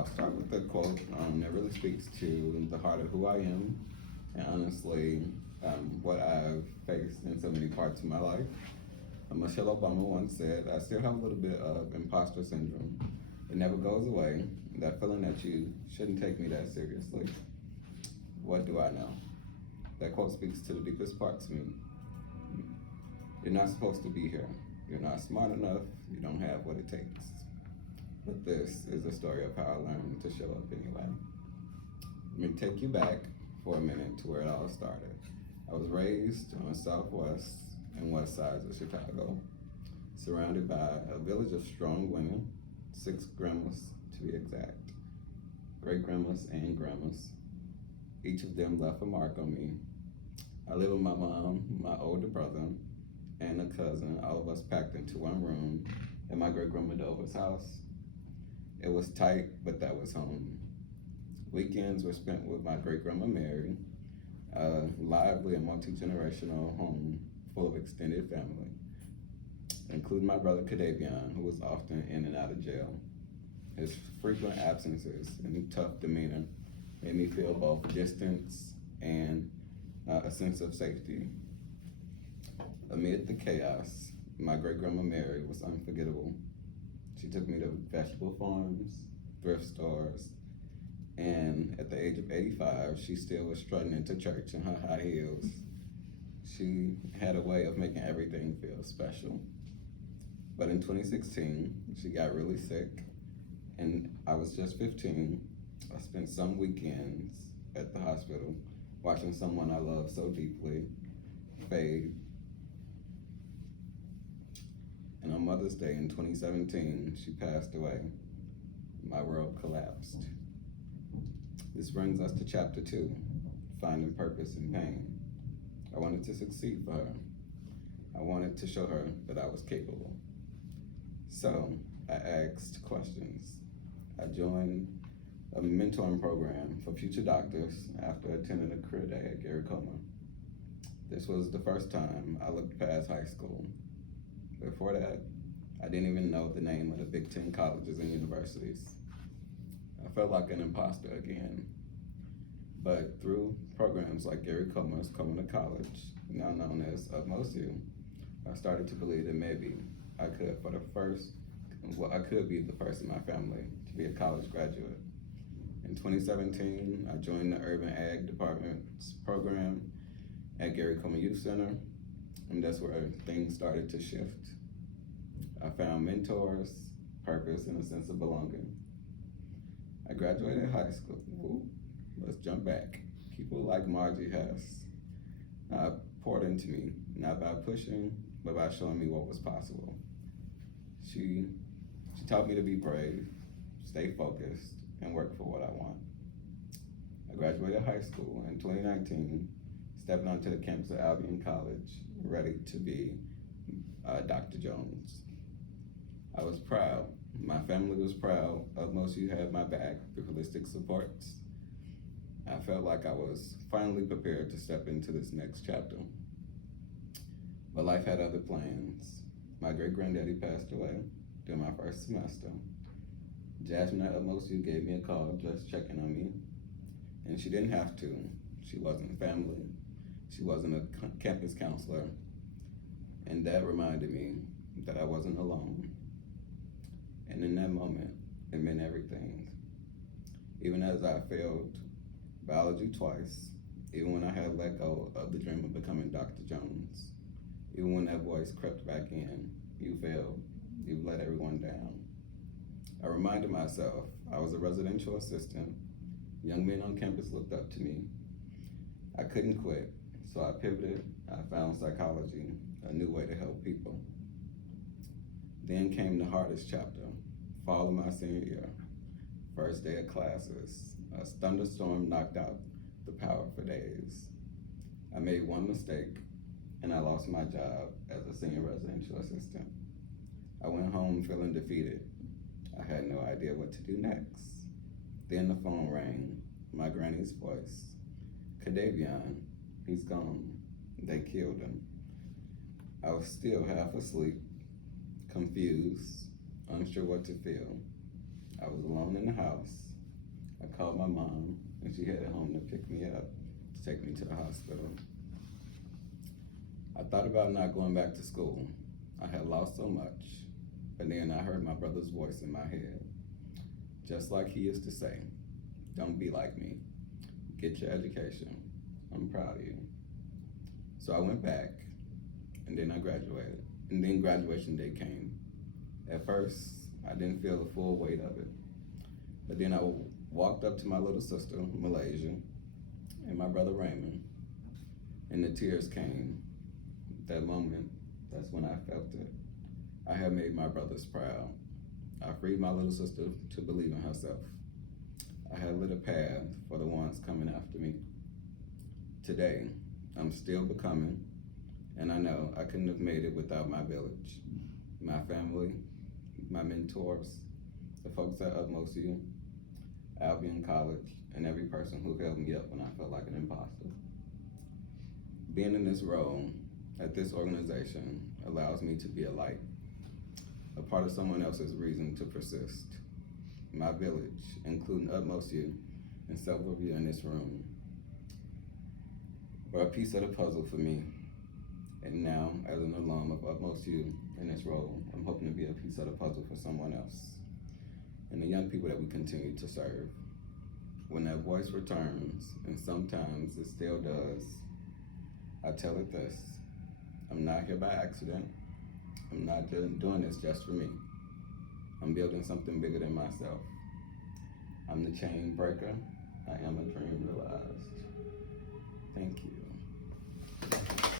I'll start with the quote that really speaks to the heart of who I am, and honestly, what I've faced in so many parts of my life. Michelle Obama once said, "I still have a little bit of imposter syndrome. It never goes away. That feeling that you shouldn't take me that seriously. What do I know?" That quote speaks to the deepest parts of me. You're not supposed to be here. You're not smart enough. You don't have what it takes. But this is the story of how I learned to show up anyway. Let me take you back for a minute to where it all started. I was raised on the southwest and west sides of Chicago, surrounded by a village of strong women, 6 grandmas to be exact, great grandmas and grandmas. Each of them left a mark on me. I lived with my mom, my older brother, and a cousin, all of us packed into one room at my great grandma Dover's house. It was tight, but that was home. Weekends were spent with my great grandma Mary, a lively and multi-generational home full of extended family, including my brother Cadavion, who was often in and out of jail. His frequent absences and tough demeanor made me feel both distance and a sense of safety. Amid the chaos, my great grandma Mary was unforgettable. She took me to vegetable farms, thrift stores, and at the age of 85, she still was strutting into church in her high heels. She had a way of making everything feel special. But in 2016, she got really sick, and I was just 15. I spent some weekends at the hospital watching someone I love so deeply fade. And on Mother's Day in 2017, she passed away. My world collapsed. This brings us to chapter 2, finding purpose in pain. I wanted to succeed for her. I wanted to show her that I was capable. So I asked questions. I joined a mentoring program for future doctors after attending a career day at Gary Comer. This was the first time I looked past high school. Before that, I didn't even know the name of the Big Ten colleges and universities. I felt like an imposter again. But through programs like Gary Comer's Coming to College, now known as UtmostU, I started to believe that maybe I could be the first in my family to be a college graduate. In 2017, I joined the Urban Ag Department's program at Gary Comer Youth Center, and that's where things started to shift. I found mentors, purpose, and a sense of belonging. I graduated high school. Let's jump back. People like Margie Hess poured into me, not by pushing, but by showing me what was possible. She taught me to be brave, stay focused, and work for what I want. I graduated high school in 2019, stepping onto the campus of Albion College, ready to be Dr. Jones. I was proud. My family was proud. Most of you had my back through holistic supports. I felt like I was finally prepared to step into this next chapter. But life had other plans. My great-granddaddy passed away during my first semester. Jasmine at UtmostU gave me a call just checking on me. And she didn't have to. She wasn't family. She wasn't a campus counselor. And that reminded me that I wasn't alone. And in that moment, it meant everything. Even as I failed biology twice, even when I had let go of the dream of becoming Dr. Jones, even when that voice crept back in, you failed, you've let everyone down. I reminded myself I was a residential assistant. Young men on campus looked up to me. I couldn't quit, so I pivoted. I found psychology, a new way to help people. Then came the hardest chapter, fall of my senior year. First day of classes, a thunderstorm knocked out the power for days. I made one mistake, and I lost my job as a senior residential assistant. I went home feeling defeated. I had no idea what to do next. Then the phone rang, my granny's voice. Cadavion, he's gone. They killed him. I was still half asleep, confused, unsure what to feel. I was alone in the house. I called my mom, and she headed home to pick me up to take me to the hospital. I thought about not going back to school. I had lost so much, but then I heard my brother's voice in my head. Just like he used to say, don't be like me. Get your education. I'm proud of you. So I went back, and then I graduated. And then graduation day came. At first, I didn't feel the full weight of it. But then I walked up to my little sister, Malaysia, and my brother Raymond, and the tears came. That moment, that's when I felt it. I had made my brothers proud. I freed my little sister to believe in herself. I had lit a path for the ones coming after me. Today, I'm still becoming, and I know I couldn't have made it without my village, my family, my mentors, the folks at UtmostU, Albion College, and every person who held me up when I felt like an imposter. Being in this role at this organization allows me to be a light, a part of someone else's reason to persist. My village, including UtmostU and several of you in this room, were a piece of the puzzle for me. And now, as an alum of UtmostU in this role, I'm hoping to be a piece of the puzzle for someone else and the young people that we continue to serve. When that voice returns, and sometimes it still does, I tell it this: I'm not here by accident. I'm not doing this just for me. I'm building something bigger than myself. I'm the chain breaker. I am a dream realized. Thank you.